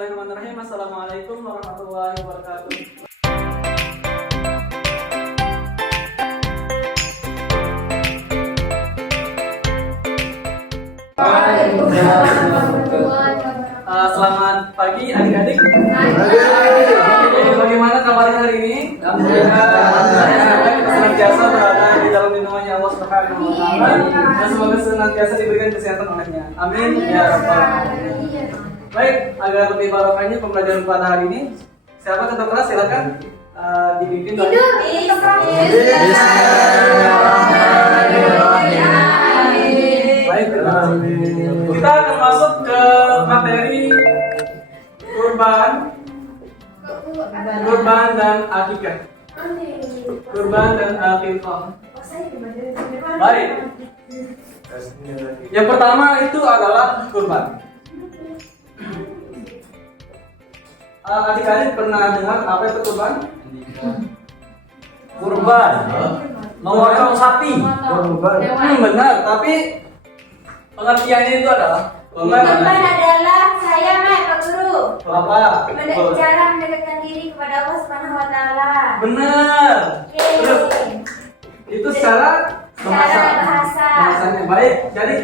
Bismillahirrahmanirrahim. Assalamualaikum warahmatullahi wabarakatuh. Selamat pagi adik-adik. Bagaimana kabarnya hari ini? Alhamdulillah. Senantiasa berada di dalam lindungannya Allah Subhanahu wa taala dan semoga senantiasa diberikan kesehatan olehnya. Amin ya rabbal alamin. Baik, agar lebih barokahnya pembelajaran pada hari ini, siapa ketua kelas silakan dipimpin oleh Baik, kita akan masuk ke materi kurban dan akikah. Kurban dan akikah. Baik. Yang pertama itu adalah kurban. Adik-adik pernah dengar apa itu kurban? Kurban, memotong sapi. Benar, tapi pengertiannya itu adalah Kurban adalah saya Pak Guru. apa? Cara mendekatkan diri kepada Allah Subhanahu wa taala. Benar. Terus itu secara bahasa. Bahasanya baik. Jadi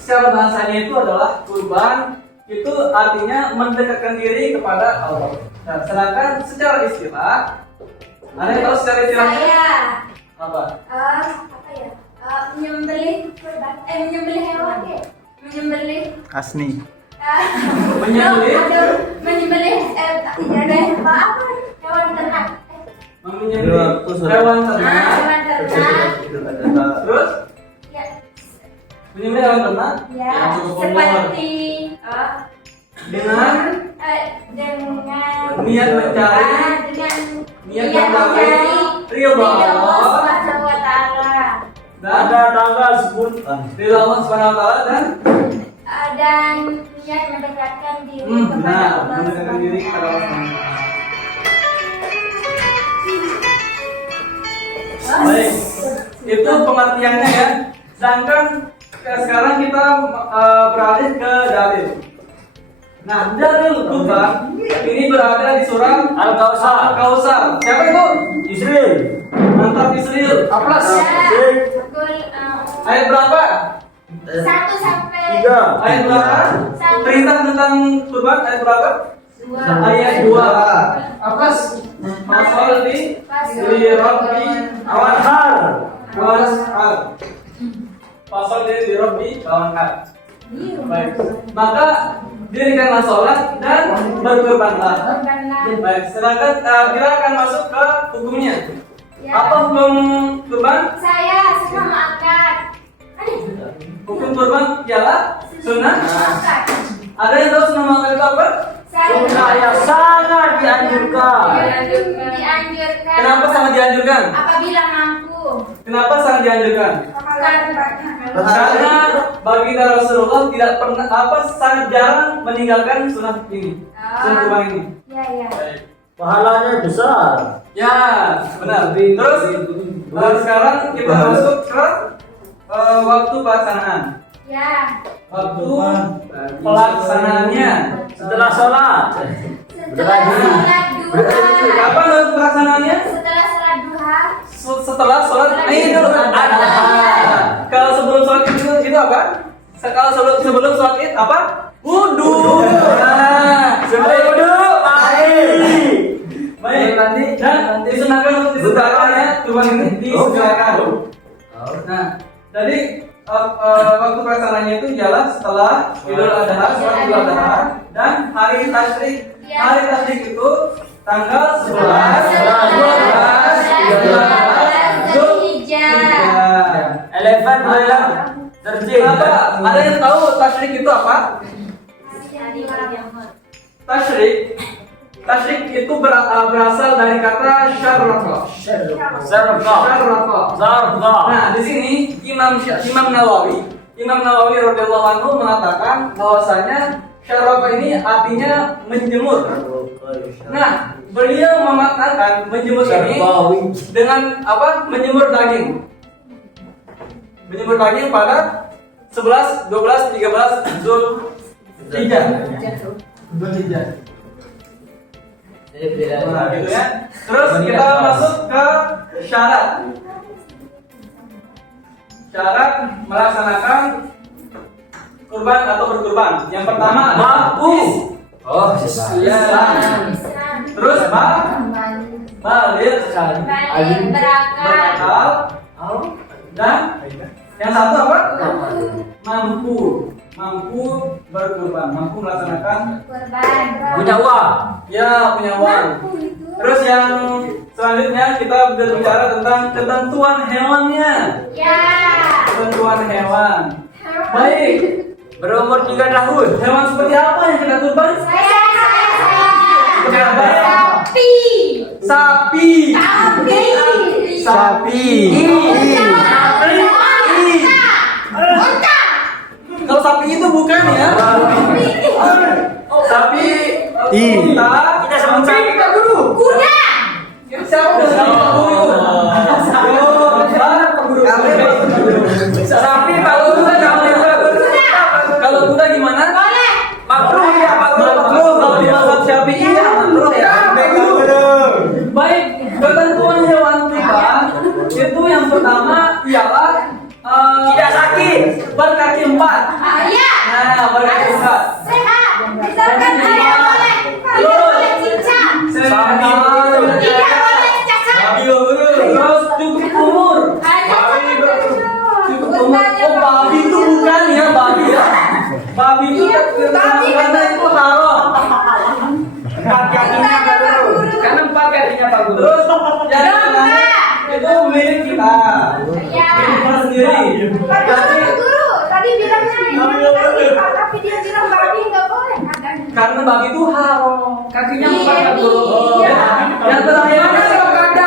secara bahasanya itu adalah kurban itu artinya mendekatkan diri kepada Allah. Nah, sedangkan secara istilah, ada yang tahu secara istilahnya? Saya Apa? apa ya? Menyembelih kurban. Menyembelih hewan ya? Menyembelih Asni. Menyembelih? Menyembelih apa? Hewan ternak. Menyembelih hewan ternak. Hewan ternak. Terus Ya. menyembelih hewan ternak Ya, yang cukup umur seperti dengan niat mencari niat mencari ridho Allah Subhanahu wa taala dan Ada tanggal sebutan. ridho Allah Subhanahu wa taala dan niat mendekatkan diri kepada benar Allah mendekatkan diri Subhanahu kepada wa Allah Subhanahu wa taala. taala. Baik, itu pengertiannya ya. Sedangkan sekarang kita beralih ke dalil. Nah, dalil kurban ini berada di surat Al-Kautsar. Siapa itu? Israel. Mantap Israel. Aplas. Ayat berapa? 1 sampai 3. Ayat berapa? Perintah tentang kurban ayat berapa? 2. Ayat 2. Aplas. Pasal di Rabbi Awal. Washar. Pasal di Rabbi Washar. Baik. Maka dirikanlah sholat dan berkurbanlah. Baik. Sedangkan kita akan masuk ke hukumnya. Ya. Apa hukum kurban? Saya suka makan. Hukum kurban ialah sunnah. Makan. Ada yang tahu sunnah makan itu apa? Saya sangat dianjurkan. Dianjurkan. Kenapa sangat dianjurkan? Apabila mampu. Kenapa sangat dianjurkan? Karena baginda Rasulullah tidak pernah sangat jarang meninggalkan sunnah ini, sunnah kurban ini. Ya, ya. Baik. Pahalanya besar. Ya, benar. Terus sekarang kita masuk ke waktu pelaksanaan. Ya. Waktu pelaksanaannya Setelah sholat. Setelah sholat duha. kapan waktu pelaksanaannya? Setelah sholat duha. Setelah sholat Idul Adha. Kalau sebelum sholat itu apa? Kalau sebelum sholat Id apa? Wudu. Nah, sebelum wudu mandi. Baik, dan disunahkan untuk disegerakan ya, kurban ini disegerakan. Nah, jadi waktu pelaksanaannya itu ialah setelah Idul Adha, sholat Idul Adha dan hari tasyrik. Hari tasyrik itu tanggal 11, 12, 13, Zulhijjah. Elefant malam terjun. Kenapa? Ada yang tahu tasyrik itu apa? Tasyrik itu berasal dari kata syarraqa. Syarraqa. Nah, di sini Imam Nawawi radhiyallahu anhu mengatakan bahwasanya syarraqa ini artinya menjemur. Nah, beliau memaknakan menjemur ini dengan apa? Menjemur daging. Menjemur daging pada 11, 12, 13 Zulhijjah. Nah, gitu ya. Terus kita masuk ke syarat. Syarat melaksanakan kurban atau berkurban. Yang pertama mampu. Oh, Ya. Terus balik berakal dan yang satu apa? Mampu berkurban, mampu melaksanakan punya uang. ya punya uang. Terus yang selanjutnya kita berbicara tentang ketentuan hewannya. Ketentuan hewan. Baik, Berumur 3 tahun. hewan seperti apa yang kita kurban? Seperti apa? Sapi. Kalau sapi itu bukan ya? Sapi. Kita sebut sapi Pak Guru. Siapa sapi Pak Guru kan kalau kuda gimana? Makruh ya Pak Guru. Kalau di mazhab Syafi'i ya makruh ya. Baik, ketentuan hewan kurban itu yang pertama ialah Tidak sakit. berkaki 4. Nah, berkaki 4. Terus cukup umur. Cukup umur. Oh, babi itu bukan ya, babi ya. Babi itu karena itu haram. Karena 4 kakinya Pak Guru. Terus yang tengahnya itu milik kita. Milik kita sendiri. Tadi bilangnya ini tapi dia bilang babi nggak boleh. Karena babi itu haram. Kakinya 4 Pak Guru. Iya. Yang terakhir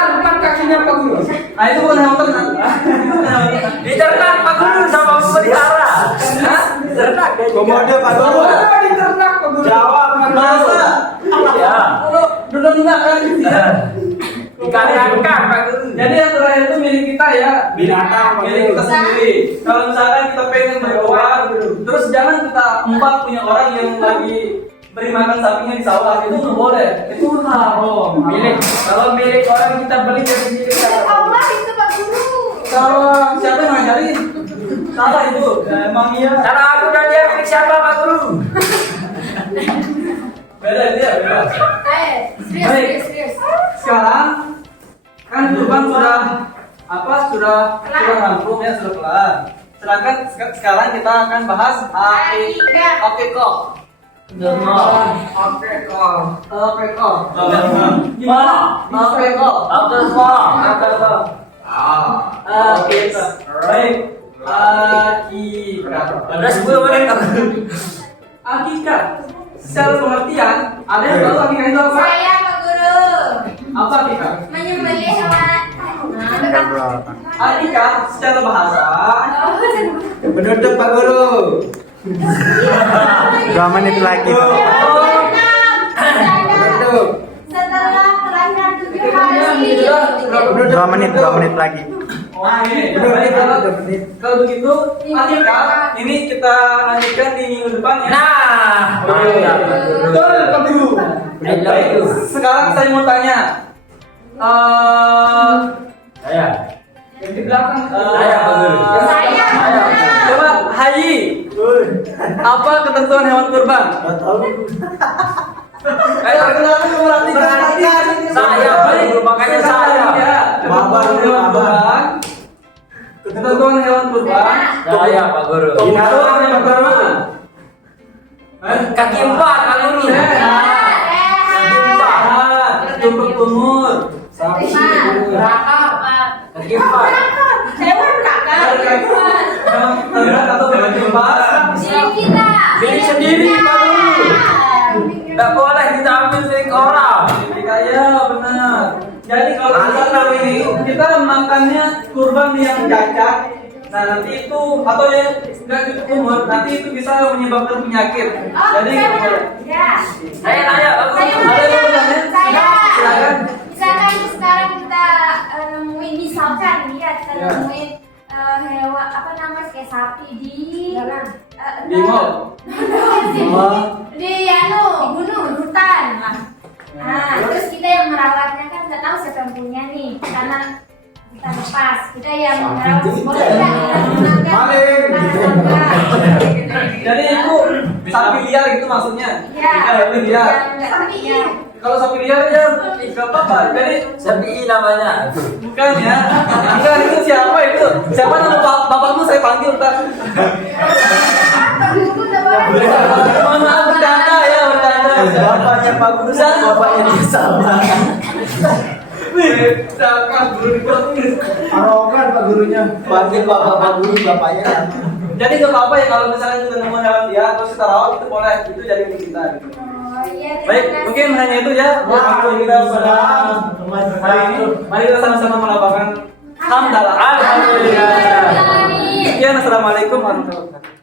Empat kakinya Pak Guru. nah itu bukan hewan ternak. Itu bukan hewan ternak. Diternak Pak Guru sama memelihara. Ternak ya. Komodo Pak Guru. Diternak Pak Guru. Jawab Masa? Ya. Udah enggak kan? Dikaryakan Pak Guru. Jadi yang terakhir itu milik kita ya. Binatang, Pak Milik Guru. kita sendiri. Kalau misalkan kita pengen berkeluar, terus jangan kita empat punya orang yang lagi beri makan sapinya di sawah, itu nggak boleh. Itu haram. Kalau milik orang kita beli dari milik kita. Allah itu Pak Guru. Kalau siapa yang ngajarin? Salah itu. Emang iya. Cara aku dan dia milik siapa Pak Guru? Beda dia. Beda. Baik. Serius. Sekarang kan kurban sudah rampung ya, sudah kelar. Sedangkan sekarang kita akan bahas akikah. Udah 10 menit Pak Guru. Akikah secara pengertian ada yang tahu akikah itu apa? Saya Pak Guru Apa akikah? menyembelih hewan. Akikah secara bahasa Penutup Pak Guru. 2 menit lagi. Penutup. Setelah kelahiran 7 hari. 2 menit lagi. Oke, Betul, baik, betul. kalau begitu akikah ini kita lanjutkan di minggu depan ya. Nah, Betul, Pak Guru. Baik, sekarang saya mau tanya. Saya. Yang di belakang. Saya, Pak Guru. Saya. Coba Hayi. Apa ketentuan hewan kurban? Nggak tahu. Perkenalkan memperhatikan. Saya, Pak Guru, makanya saya. Ketentuan hewan kurban. Ketentuan hewan kurban. Saya Pak Guru. Ketentuan yang pertama. Kaki 4 Pak Guru. Kaki 4. Cukup umur. Kaki 4. Hewan berakal. Terberat atau berkaki empat. Milik sendiri Pak Guru. Tidak boleh kita ambil milik orang. Kaya benar. Jadi kalau misalkan ini kita makannya kurban yang cacat, nah nanti itu atau yang nggak cukup umur, nanti itu bisa menyebabkan penyakit. Jadi Saya nanya Pak Guru. ada yang mau tanya? Silakan. Misalkan sekarang kita nemuin misalkan ya kita nemuin hewan apa namanya kayak sapi di Di mall. di gunung hutan. Nah, terus punya nih, karena kita lepas, kita yang merawat sekolah kita menangkan. Jadi itu sapi liar itu maksudnya. Iya. Sapi liar. Sapi liar. Kalau sapi liar ya nggak apa-apa. Jadi Sapi namanya. bukan ya. Bukan itu siapa itu? Siapa nama bapakmu saya panggil ntar. Mohon maaf bercanda ya bercanda. Bapaknya Pak Guru sama bapaknya dia sama. Siapa guru Arogan Pak Gurunya. Panggil Pak Guru bapaknya. Jadi nggak apa-apa ya kalau misalnya kita nemu hewan liar terus kita rawat itu boleh itu jadi milik kita gitu. Oh iya, terima Baik, kasih. mungkin hanya itu ya. Waktu kita pada hari ini. Mari kita sama-sama melambangkan hamdalah. Alhamdulillah. Amin. Sekian, assalamualaikum warahmatullahi wabarakatuh.